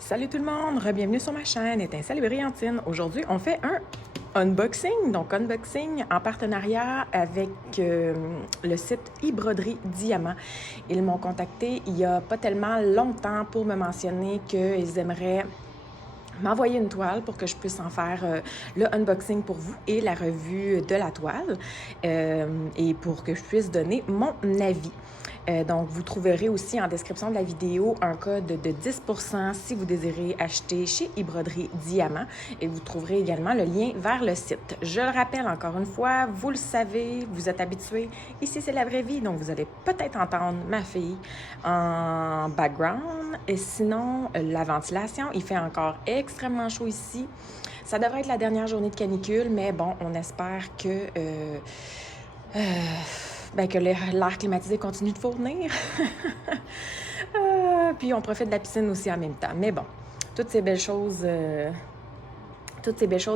Salut tout le monde, bienvenue sur ma chaîne Étincelle et Brillantine. Aujourd'hui, on fait un unboxing, donc unboxing en partenariat avec le site e-broderie Diamant. Ils m'ont contacté il y a pas tellement longtemps pour me mentionner qu'ils aimeraient m'envoyer une toile pour que je puisse en faire le unboxing pour vous et la revue de la toile et pour que je puisse donner mon avis. Donc, vous trouverez aussi en description de la vidéo un code de 10% si vous désirez acheter chez e-broderie Diamant et vous trouverez également le lien vers le site. Je le rappelle encore une fois, vous le savez, vous êtes habitués, ici c'est la vraie vie, donc vous allez peut-être entendre ma fille en background et sinon la ventilation, il fait encore extrêmement chaud ici. Ça devrait être la dernière journée de canicule, mais bon, on espère que que l'air climatisé continue de fournir. Puis on profite de la piscine aussi en même temps. Mais bon, toutes ces belles choses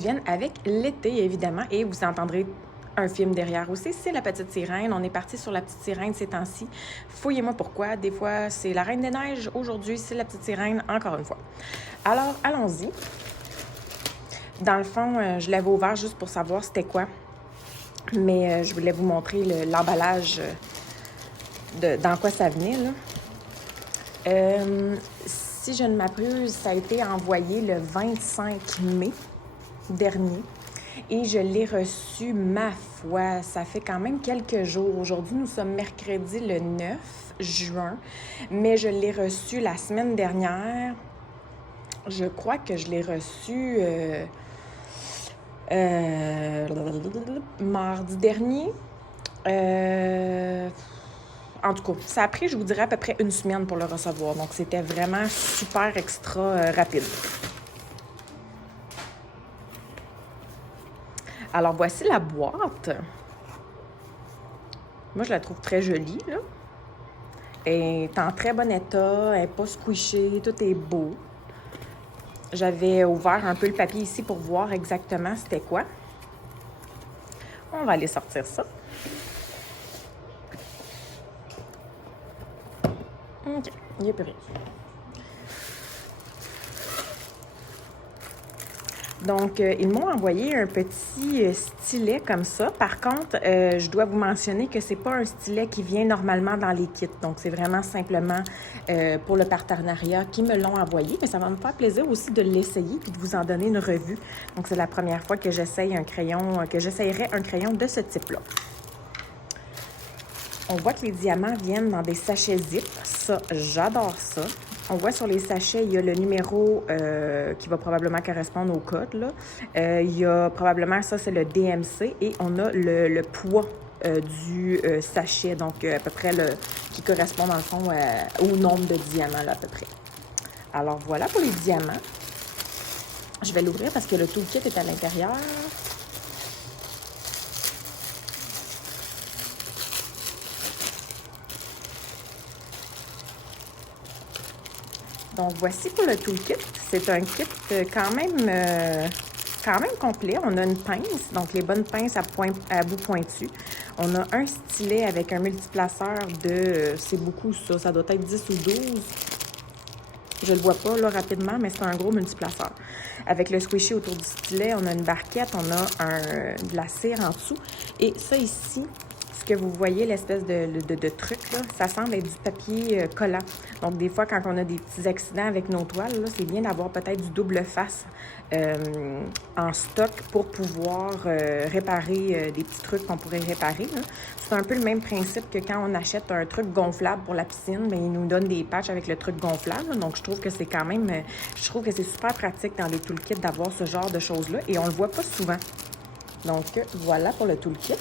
viennent avec l'été, évidemment. Et vous entendrez un film derrière aussi, c'est La Petite Sirène. On est parti sur La Petite Sirène ces temps-ci. Fouillez-moi pourquoi. Des fois, c'est La Reine des Neiges. Aujourd'hui, c'est La Petite Sirène, encore une fois. Alors, allons-y. Dans le fond, je l'avais ouvert juste pour savoir c'était quoi. Mais je voulais vous montrer l'emballage dans quoi ça venait, là. Si je ne m'abuse, ça a été envoyé le 25 mai dernier et je l'ai reçu, ma foi, ça fait quand même quelques jours. Aujourd'hui, nous sommes mercredi le 9 juin, mais je l'ai reçu la semaine dernière. Je crois que je l'ai reçu mardi dernier. En tout cas, ça a pris, je vous dirais, à peu près une semaine pour le recevoir. Donc, c'était vraiment super extra rapide. Alors, voici la boîte. Moi, je la trouve très jolie, là. Elle est en très bon état, elle n'est pas squishée, tout est beau. J'avais ouvert un peu le papier ici pour voir exactement c'était quoi. On va aller sortir ça. OK, il n'y a plus rien. Donc, ils m'ont envoyé un petit stylet comme ça. Par contre, je dois vous mentionner que c'est pas un stylet qui vient normalement dans les kits. Donc, c'est vraiment simplement pour le partenariat qui me l'ont envoyé. Mais ça va me faire plaisir aussi de l'essayer et de vous en donner une revue. Donc, c'est la première fois que j'essaye un crayon, que j'essayerai un crayon de ce type-là. On voit que les diamants viennent dans des sachets zip. Ça, j'adore ça. On voit sur les sachets, il y a le numéro qui va probablement correspondre au code, là. Il y a probablement, ça, c'est le DMC. Et on a le poids du sachet, donc à peu près qui correspond, dans le fond, au nombre de diamants, là, à peu près. Alors, voilà pour les diamants. Je vais l'ouvrir parce que le toolkit est à l'intérieur. Donc, voici pour le toolkit. C'est un kit quand même complet. On a une pince, donc les bonnes pinces à bout pointu. On a un stylet avec un multiplaceur de... c'est beaucoup ça, ça doit être 10 ou 12. Je le vois pas là rapidement, mais c'est un gros multiplaceur. Avec le squishy autour du stylet, on a une barquette, on a de la cire en dessous. Et ça ici, ce que vous voyez, l'espèce de truc, là, ça semble être du papier collant. Donc, des fois, quand on a des petits accidents avec nos toiles, c'est bien d'avoir peut-être du double face en stock pour pouvoir réparer des petits trucs qu'on pourrait réparer. C'est un peu le même principe que quand on achète un truc gonflable pour la piscine, bien, ils nous donnent des patchs avec le truc gonflable. Donc, je trouve que c'est quand même... je trouve que c'est super pratique dans les toolkits d'avoir ce genre de choses-là. Et on le voit pas souvent. Donc, voilà pour le toolkit.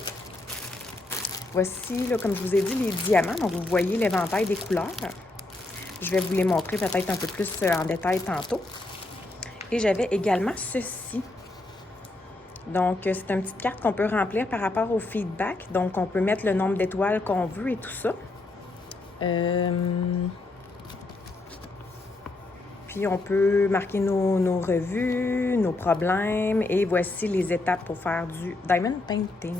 Voici, là, comme je vous ai dit, les diamants. Donc, vous voyez l'éventail des couleurs. Je vais vous les montrer peut-être un peu plus en détail tantôt. Et j'avais également ceci. Donc, c'est une petite carte qu'on peut remplir par rapport au feedback. Donc, on peut mettre le nombre d'étoiles qu'on veut et tout ça. Puis, on peut marquer nos revues, nos problèmes. Et voici les étapes pour faire du diamond painting.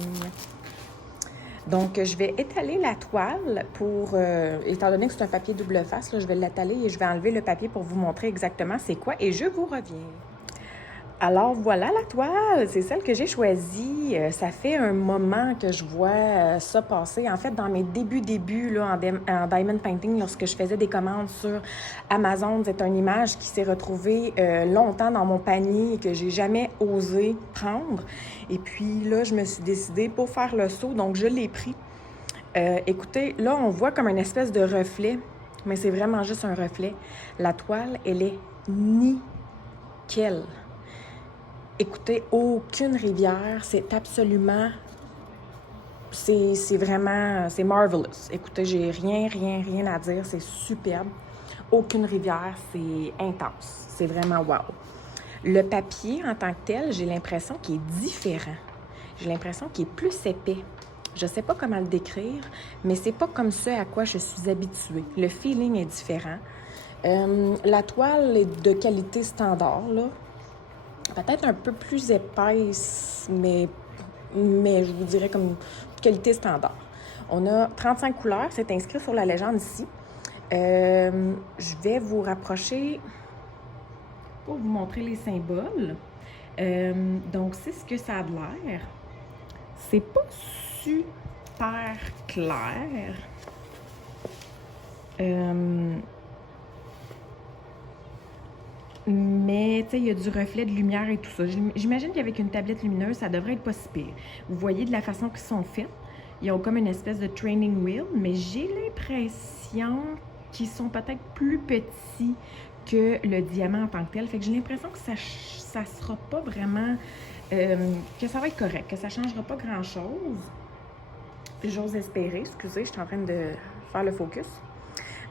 Donc, je vais étaler la toile pour, étant donné que c'est un papier double face, là, je vais l'étaler et je vais enlever le papier pour vous montrer exactement c'est quoi et je vous reviens. Alors voilà la toile, c'est celle que j'ai choisie. Ça fait un moment que je vois ça passer. En fait, dans mes débuts là, en diamond painting, lorsque je faisais des commandes sur Amazon, c'est une image qui s'est retrouvée longtemps dans mon panier et que j'ai jamais osé prendre. Et puis là, je me suis décidée pour faire le saut, donc je l'ai pris. Écoutez, là, on voit comme une espèce de reflet, mais c'est vraiment juste un reflet. La toile, elle est nickel. Écoutez, aucune rivière, c'est absolument, c'est vraiment, c'est marvelous. Écoutez, j'ai rien à dire, c'est superbe. Aucune rivière, c'est intense, c'est vraiment wow. Le papier en tant que tel, j'ai l'impression qu'il est différent. J'ai l'impression qu'il est plus épais. Je sais pas comment le décrire, mais c'est pas comme ce à quoi je suis habituée. Le feeling est différent. La toile est de qualité standard, là. Peut-être un peu plus épaisse, mais je vous dirais comme qualité standard. On a 35 couleurs, c'est inscrit sur la légende ici. Je vais vous rapprocher pour vous montrer les symboles. Donc, c'est ce que ça a de l'air. C'est pas super clair. Mais, tu sais, il y a du reflet de lumière et tout ça. J'imagine qu'avec une tablette lumineuse, ça devrait être pas si pire. Vous voyez de la façon qu'ils sont faits. Ils ont comme une espèce de training wheel, mais j'ai l'impression qu'ils sont peut-être plus petits que le diamant en tant que tel. Fait que j'ai l'impression que ça sera pas vraiment... que ça va être correct, que ça changera pas grand-chose. J'ose espérer. Excusez, je suis en train de faire le focus.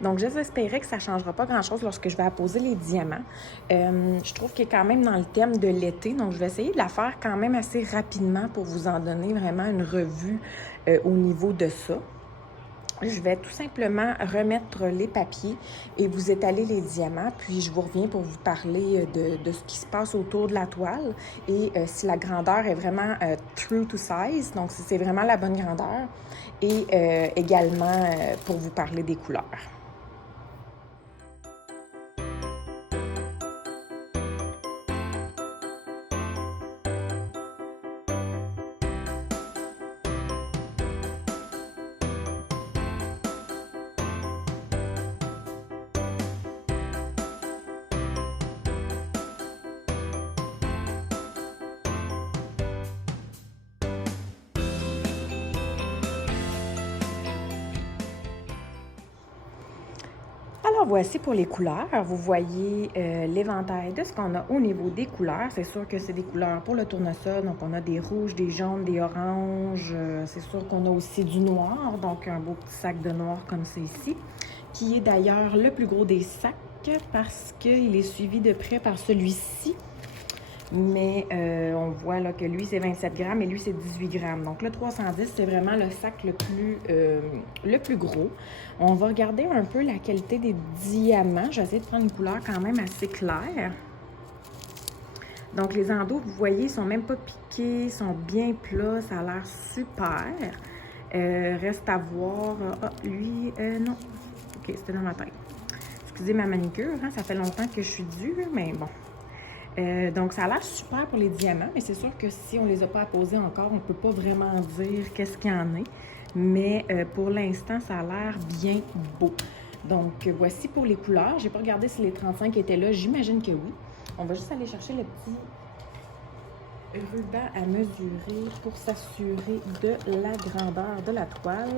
Donc, j'espérais que ça ne changera pas grand-chose lorsque je vais apposer les diamants. Je trouve qu'il est quand même dans le thème de l'été, donc je vais essayer de la faire quand même assez rapidement pour vous en donner vraiment une revue au niveau de ça. Je vais tout simplement remettre les papiers et vous étaler les diamants, puis je vous reviens pour vous parler de ce qui se passe autour de la toile et si la grandeur est vraiment true to size, donc si c'est vraiment la bonne grandeur, et également pour vous parler des couleurs. Alors voici pour les couleurs. Vous voyez l'éventail de ce qu'on a au niveau des couleurs. C'est sûr que c'est des couleurs pour le tournesol. Donc on a des rouges, des jaunes, des oranges. C'est sûr qu'on a aussi du noir. Donc un beau petit sac de noir comme c'est ici. Qui est d'ailleurs le plus gros des sacs parce qu'il est suivi de près par celui-ci. Mais on voit là que lui, c'est 27 grammes et lui, c'est 18 grammes. Donc, le 310, c'est vraiment le sac le plus gros. On va regarder un peu la qualité des diamants. Je vais essayer de prendre une couleur quand même assez claire. Donc, les endos, vous voyez, ils sont même pas piqués, sont bien plats. Ça a l'air super. Reste à voir. Ah, lui, non. OK, c'était dans ma tête. Excusez ma manicure, hein, ça fait longtemps que je suis due, mais bon. Donc, ça a l'air super pour les diamants, mais c'est sûr que si on ne les a pas apposés encore, on ne peut pas vraiment dire qu'est-ce qu'il y en a. Mais pour l'instant, ça a l'air bien beau. Donc, voici pour les couleurs. Je n'ai pas regardé si les 35 étaient là. J'imagine que oui. On va juste aller chercher le petit ruban à mesurer pour s'assurer de la grandeur de la toile.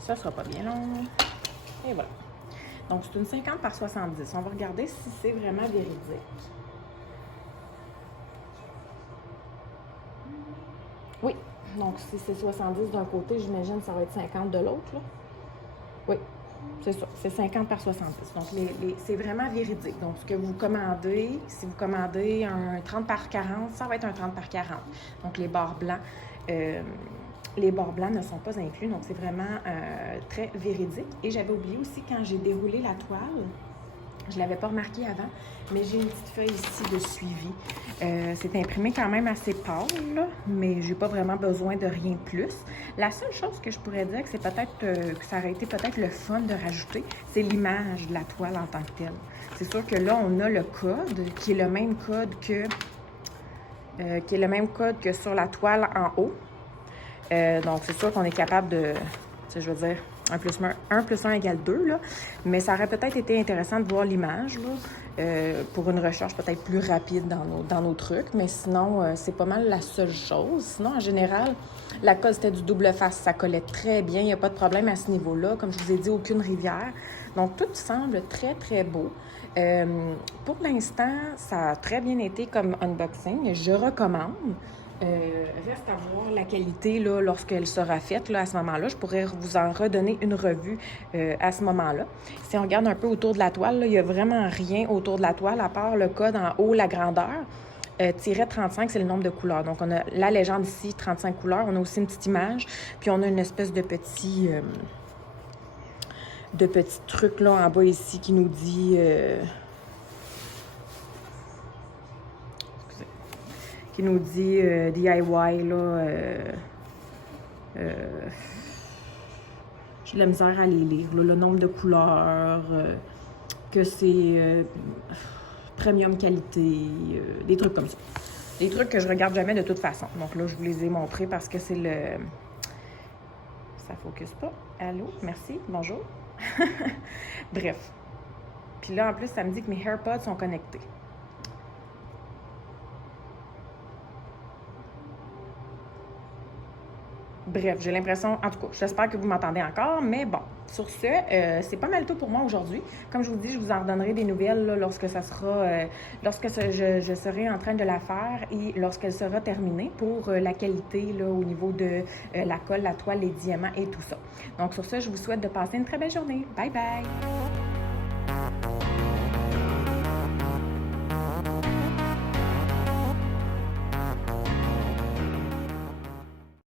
Ça ne sera pas bien long. Et voilà. Donc, c'est une 50 par 70. On va regarder si c'est vraiment véridique. Oui. Donc, si c'est 70 d'un côté, j'imagine que ça va être 50 de l'autre, là. Oui, c'est ça. C'est 50 par 70. Donc, c'est vraiment véridique. Donc, ce que vous commandez, si vous commandez un 30 par 40, ça va être un 30 par 40. Donc, les bords blancs... les bords blancs ne sont pas inclus, donc c'est vraiment très véridique. Et j'avais oublié aussi, quand j'ai déroulé la toile, Je ne l'avais pas remarqué avant, mais j'ai une petite feuille ici de suivi. C'est imprimé quand même assez pâle, là, mais j'ai pas vraiment besoin de rien de plus. La seule chose que je pourrais dire, c'est peut-être que ça aurait été peut-être le fun de rajouter, c'est l'image de la toile en tant que telle. C'est sûr que là, on a le code, qui est le même code que sur la toile en haut. Donc, c'est sûr qu'on est capable de, je veux dire, 1 plus 1 égale 2, là. Mais ça aurait peut-être été intéressant de voir l'image, là, pour une recherche peut-être plus rapide dans nos trucs. Mais sinon, c'est pas mal la seule chose. Sinon, en général, la colle, c'était du double face. Ça collait très bien. Il n'y a pas de problème à ce niveau-là. Comme je vous ai dit, aucune rivière. Donc, tout semble très, très beau. Pour l'instant, ça a très bien été comme unboxing. Je recommande. Reste à voir la qualité là, lorsqu'elle sera faite. Là, à ce moment-là, je pourrais vous en redonner une revue à ce moment-là. Si on regarde un peu autour de la toile, là, il n'y a vraiment rien autour de la toile, à part le code en haut, la grandeur. Tiret 35, c'est le nombre de couleurs. Donc, on a la légende ici, 35 couleurs. On a aussi une petite image. Puis, on a une espèce de petit truc là, en bas ici qui nous dit... qui nous dit DIY, là, j'ai de la misère à les lire, là, le nombre de couleurs, que c'est premium qualité, des trucs comme ça. Des trucs que je regarde jamais de toute façon. Donc là, je vous les ai montrés parce que c'est le... Ça focus pas. Allô? Merci. Bonjour. Bref. Puis là, en plus, ça me dit que mes AirPods sont connectés. Bref, j'ai l'impression, en tout cas, j'espère que vous m'entendez encore, mais bon, sur ce, c'est pas mal tout pour moi aujourd'hui. Comme je vous dis, je vous en redonnerai des nouvelles là, lorsque ça sera, je serai en train de la faire et lorsqu'elle sera terminée pour la qualité là, au niveau de la colle, la toile, les diamants et tout ça. Donc sur ce, je vous souhaite de passer une très belle journée. Bye bye!